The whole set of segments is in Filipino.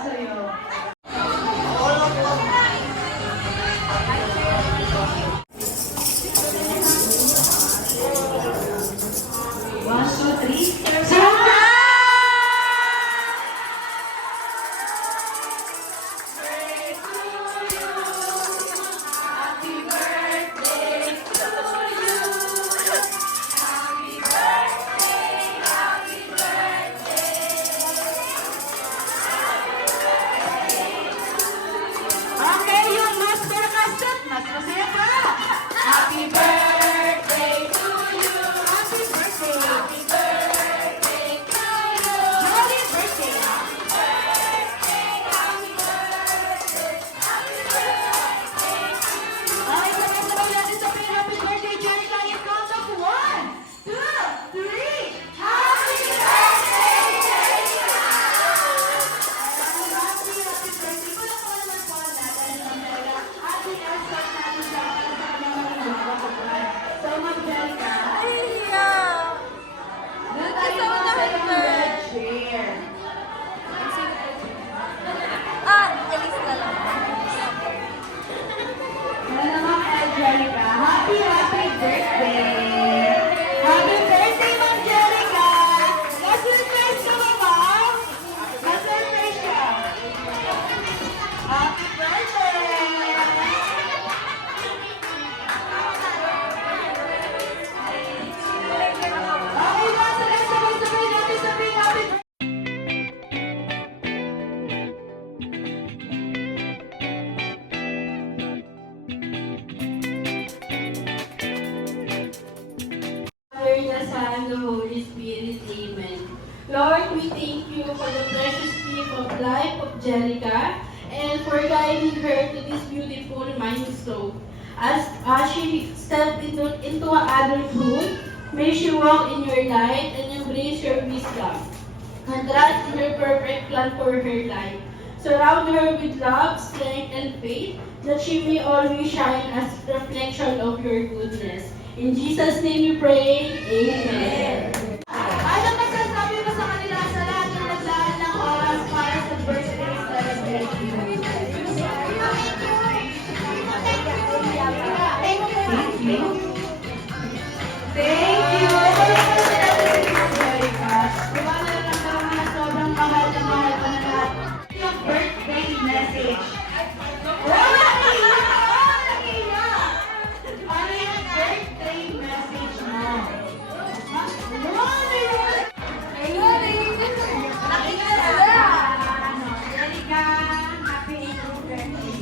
sa'yo. One, two, three. Okay, yung master custard, mas masaya pa. Happy birthday to you. Happy birthday. Happy birthday to you. Jolly birthday. Happy birthday. Happy birthday. Happy birthday to you. Okay, sabay-sabay natin sabihin happy birthday, Jerica. In count of 1, 2, 3. Happy birthday, Jerica. Happy birthday. Kulang ko naman po natin ang Jerica. Ating escort natin siya para sa kanyang mga. So, mag-Jerica. Doon tayo mga sa yung red chair. Elise na lang. Yan naman kay Jerica. Happy birthday! Happy birthday, Ma'am Jerica! Na-surprise ka ba, Ma'am? Na-surprise siya. Happy birthday! Okay, Ma'am. Sabay-sabay natin sabihin happy birthday. Father, the Son, the Holy Spirit. Amen. Lord, we thank you for the precious gift of life of Jerica and for guiding her to this beautiful milestone. As she stepped into adulthood, may she walk in your light and embrace your wisdom and trust in your perfect plan for her life. Surround her with love, strength, and faith, that she may always shine as a reflection of your goodness. In Jesus' name we pray. Amen. Ano masasabi mo sa kanila sa lahat ng naglaan ng oras para sa birthday celebration? Thank you. Thank you. Jerica, diba nararamdaman mo na sobrang mahal na lahat? Yung birthday message. Ano yung birthday message mo? Jerica, happy birthday.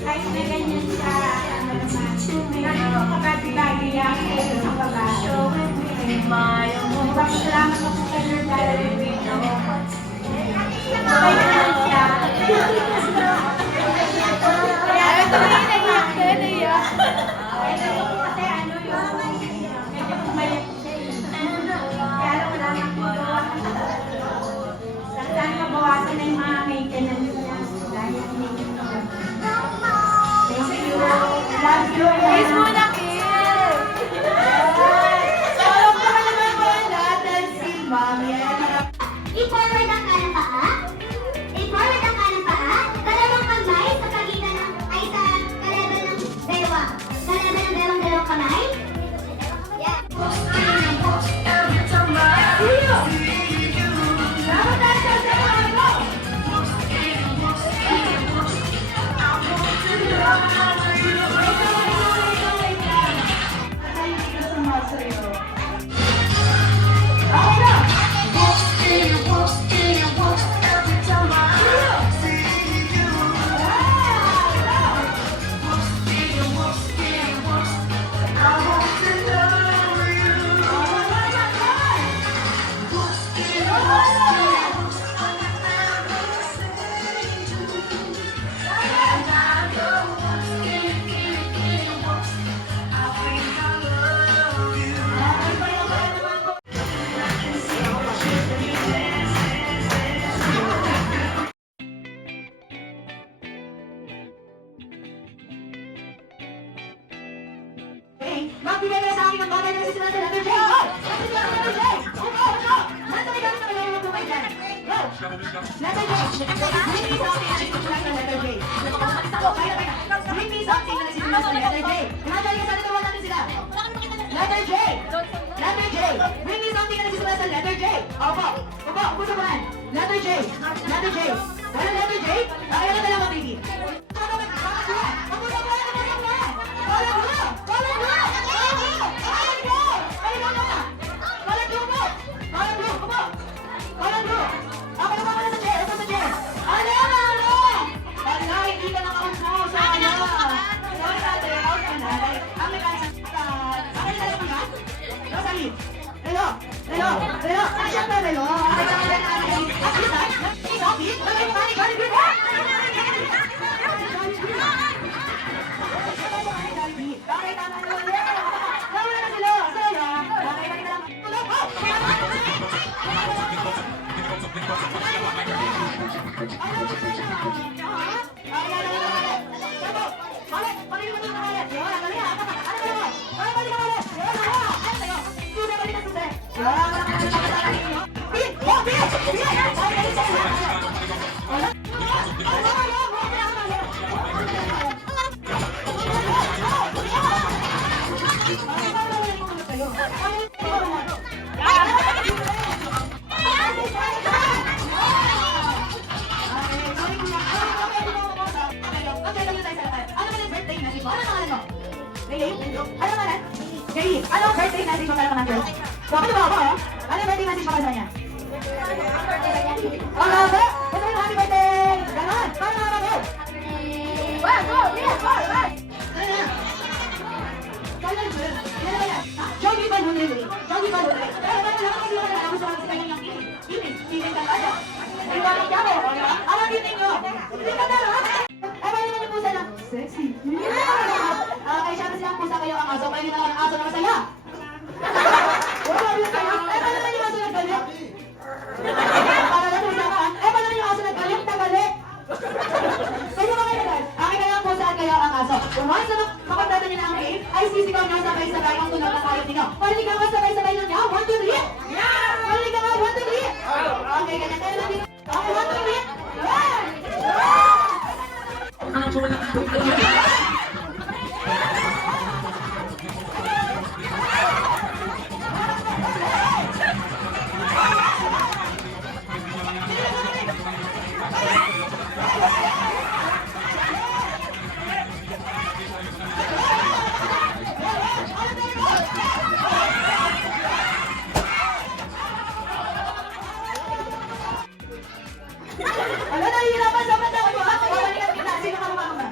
Kahit na ganyan siya, ano naman, kapag-lagi yan sa pag-aso. Salamat ako sa Lord dahil yung video. Okay naman siya. Kaya ito na yung nag-iyak ko, naiyak. Kasi ano yung, medyo pumayag siya. Kaya alam ko lang ang magawa. Saan mabawasan na yung mga maintenance niya. Dahil hindi ko. Thank you. Love you. Kiss mo na, kiss. Solong ko naman po natin si Mami. I-forward ang kanang paa. Magbibigay kayo sa akin ng bagay na nagsisimula sa letter J. Go! Nagsisimula sa letter J. Upo! Nasa may ganun na kayo yung tumay dyan. Go! Letter J. Bring me something na nagsisimula sa letter J. Bring me something na nagsisimula sa letter J. Imagine ka sa naturuan natin sila. Letter J. Letter J. Bring me something na nagsisimula sa letter J. Opo. Upo. Upo sa buwan. Letter J. Letter J. Walang letter J? Kaya na talaga, baby. Ano birthday message mo para mga girls? So, ako ba ako? Ano birthday message mo para sa kanya? Oh, ba? Ito yung happy birthday! Ganon! Para mga girls! Wow! Go! Yeah! Go! Right! Jogi Balunelli. Jogi Balunelli. Pero ba naman kasi yung alam gusto kasi kayo ng evening. Evening ka kaya. Iwanan niya ako. Ano evening nyo? Hindi ka na lang. Ay, ba naman yung pusa lang? Sexy. Okay, syempre silang pusa kayo ang aso. Kayo nila ang aso na masaya. Wala yung kayo. Ay, ba naman yung aso naggalit? Para lang pusa ka. Ay, ba naman yung aso naggalit? Tagalit. Kayo ba kayo guys? Akin kayo ang pusa at kayo ang aso. Kung once na makabrata niyo na ang game, ay sisigaw nyo sabay-sabay ang tunog ng kayot ninyo. Pwede ka nga sabay-sabay lang niya. 1, 2, 3. Yeah! Pwede ka nga 1, 2, 3. Okay, ganyan tayo lang dito. Okay, 1, 2, 3. Ano, nahihirapan sa mata ko ha? Babalikan kita. Sino ka lumama?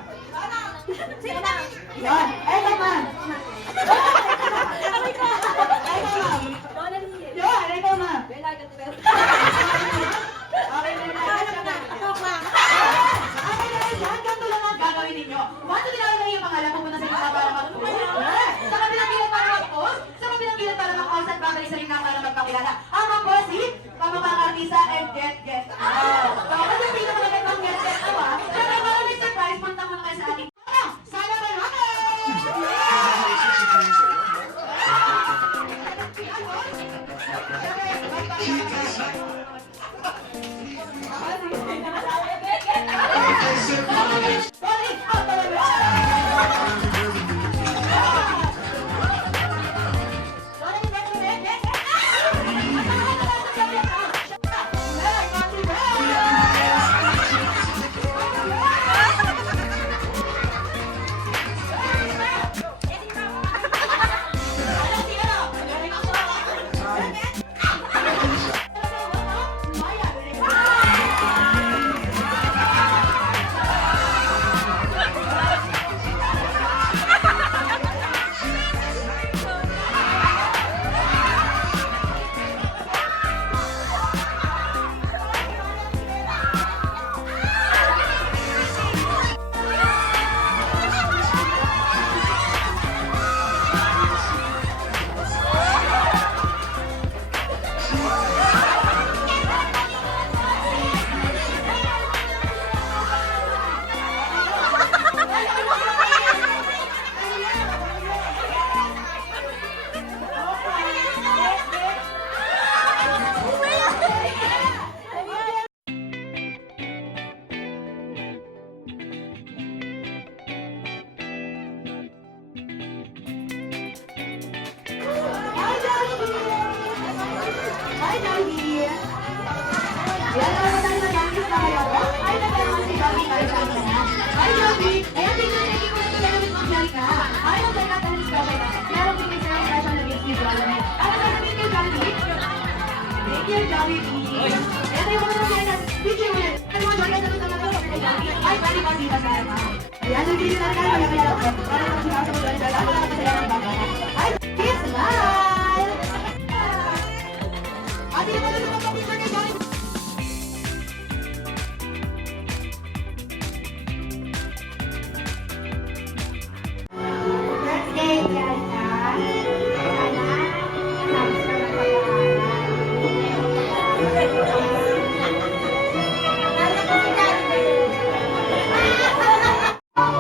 Jollibee. Ito yung mga nagkainan. Picture mo yan. Ano mo, Jollibee, ano naman ito? Ay, bali ba dito sa ano? Ayan, nandito na tayo. Kaya para lang sila sa Jollibee. Ako lang sa ng baba. Ay, kiss, smile! Ate, yung mga picture kay Jollibee. Birthday, Jana.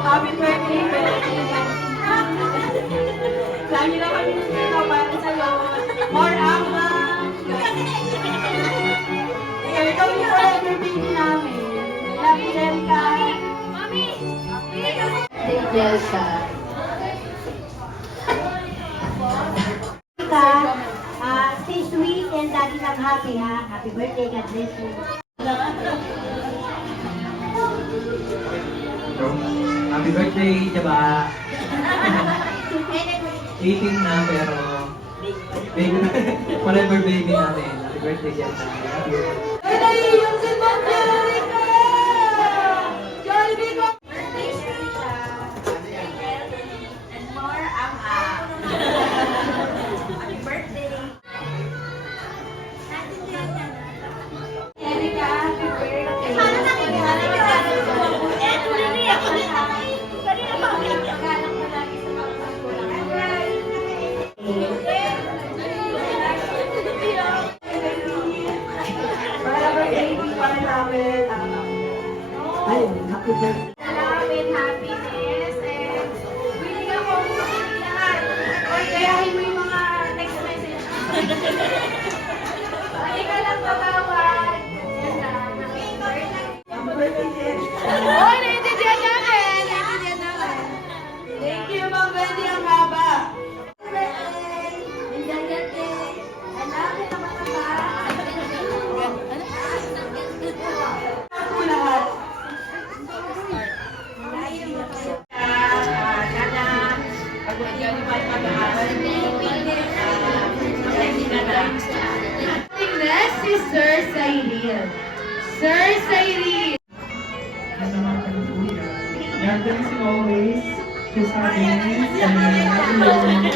Happy birthday, birthday. Lagi na kami nito para sa'yo. More ama. Ikaw yung forever baby namin. Love you, Jerica. Mami! Thank you, Jerica. Stay sweet and lagi kang happy ha. Happy birthday, God bless you. Happy birthday, diba? 18 na pero baby, forever baby natin. Happy birthday, Jessica. Love you. Ay, yung si Ma'am Jerica! Jollibee ko! Birthday, Srisha. And more ama. Happy birthday. Jerica, happy birthday. Paano nakikita? Eto na niya. Kanina pa ako nagkakalang ko lagi sa mga Para birthday para namin. Ay, happy birthday. Salamin, happiness, and willing ako lahat. Oy, kayahin mo yung mga text message. Lagi ka lang tatawag. Yan lang. Happy birthday. Happy birthday, Jerica. Oy, naiintindihan namin. Naiintindihan namin. Thank you, Ma'am Wendy, ang haba. Enjoy your day. I love you, tama-tama. Ako lahat. Sana, pag mag-jollibee mag-aaral, Next si Sir Cyril. Sir Cyril. God bless you always. Just happiness and love you.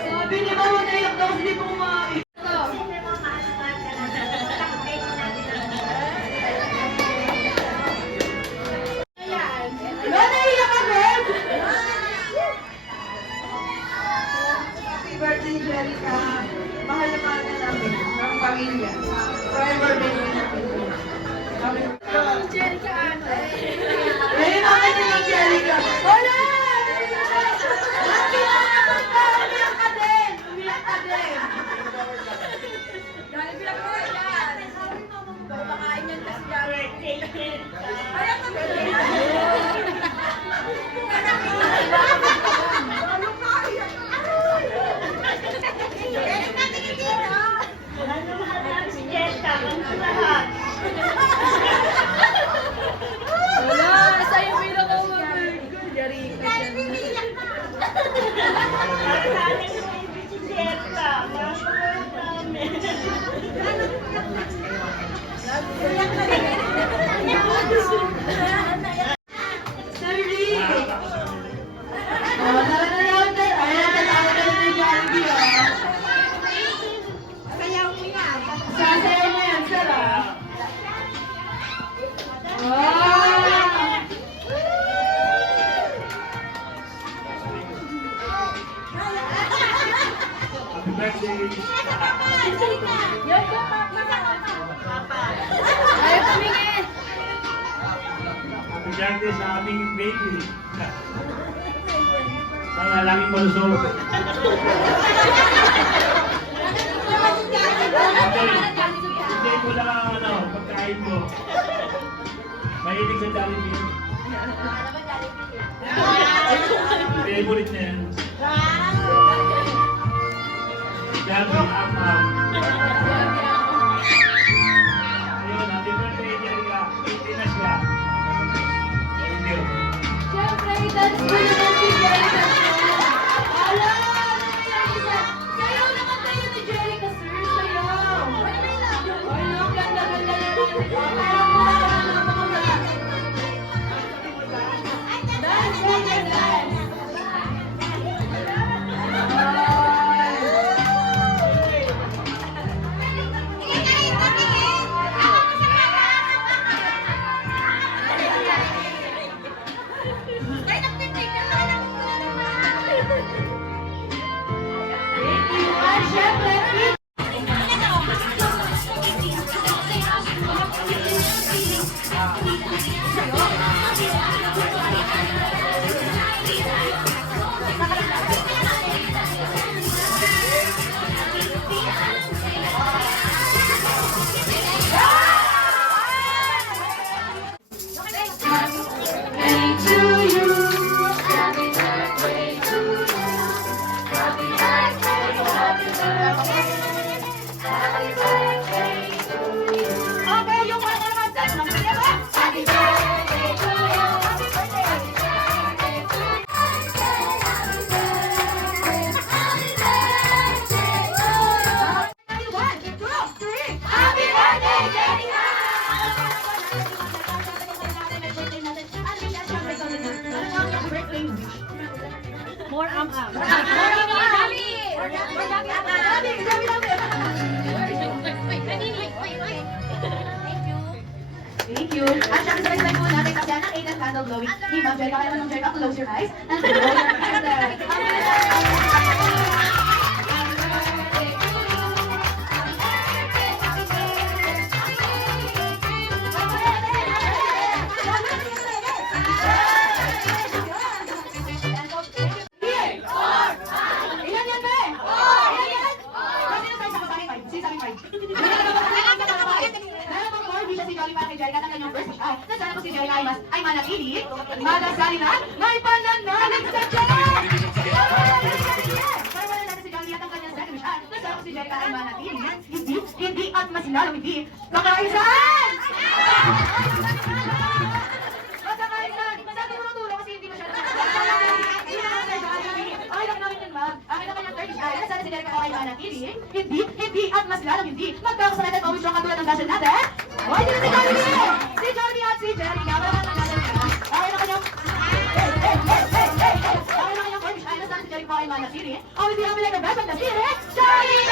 Sabi ni Mama na yung daw, hindi mo kumain. Wala, naiyak agad. Happy birthday, Jerica. Mahal na mahal na namin ng pamilya. Forever baby natin. Happy birthday. Jerica, ate. Ayun ang akin ng Jerica. Wala! Umiyak ka din! Umiyak ka din! Jollibee lang po yan. Papakain yan kasi Jollibee. Ayaw ka ba? Wala, sa'yo pinaka-word ko, Jerica. Sir Rick! Oh, tara na natin. Ayan, tatawag ni Jollibee, oh. Sayaw mo yan. Sasayaw mo yan, sir, ah. Wow! Happy birthday. Yan po, Papa. Ayaw tumingin. Happy birthday sa aming baby. Sana laging malusog. Hindi mo lang pagkain mo. Mahilig sa Jollibee. Favorite niya yan. Jollibee, am-am. Ayun, happy birthday, Jerica. 18 na siya. Thank you. Siyempre, dance mo naman si Jerica. Ala! Kayo naman kayo Thank you. At syempre sabay-sabay po natin kasi ang Aiden candle blowing. Ni Ma'am Jerica, kaya naman Ma'am Jerica, close your eyes. And blow your candle. Ilan yan, be? Ilan yan? Sino tayo sa sabing five? Sino sabing five? Meron pang more wishes si Jolly para kay Jerica ng kanyang first wish. Na sana po si Jerica ay manatili, madasali na, may pananalig sa Diyos! Para wala natin si Jolly at ang kanyang second wish. Na sana po si Jerica ay manatili, hindi at mas lalong hindi kakaisan! Magkakaisan! Sabi mo natulong kasi hindi masyadong okay lang namin yun, ma'am. Akin ang kanyang third wish ay, sana si Jerica ay manatili, hindi at mas lalong hindi magkakasakit at always strong katulad ng dasal natin. Hoy, dito si Jollibee! Si Jollibee at si Jerica, wala nang natin. Okay na kanyang... Okay na kanyang third wish ay, sana si Jerica ay manatili. Always be happy like a best of the spirit, Jollibee!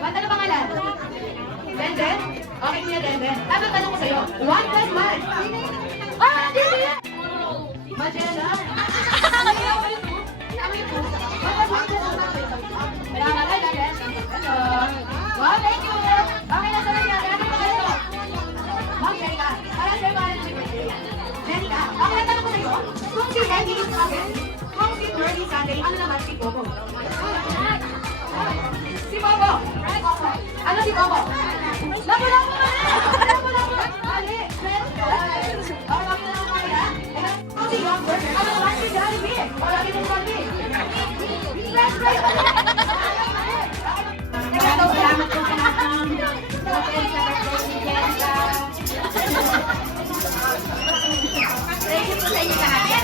Ba't ano pangalan? Denden? Okay, Kuya Denden. Ano tanong ko sa'yo? 1 plus 1. Ah, hindi yan! Magellan. Wow, thank you! Okay, nasa na yan. Ano pa ito? Ma'am Jerica, para sa'yo ba si Jerica, okay, natanong ko sa'yo. Kung si Henry is Sunday, kung si Bernie Sunday, ano naman si Bobo? Si Bobo! Ano si Bobo? Lapo-lapo ka na! Lapo-lapo! Mali! Oh, kami na lang kaya. Kung si Young Burger, ano naman si Jollibee? O, lagi mong Jollibee. Fresh fries! Salamat po sa lahat ng hotel sa birthday ni Jerica. Thank you po sa inyo lahat.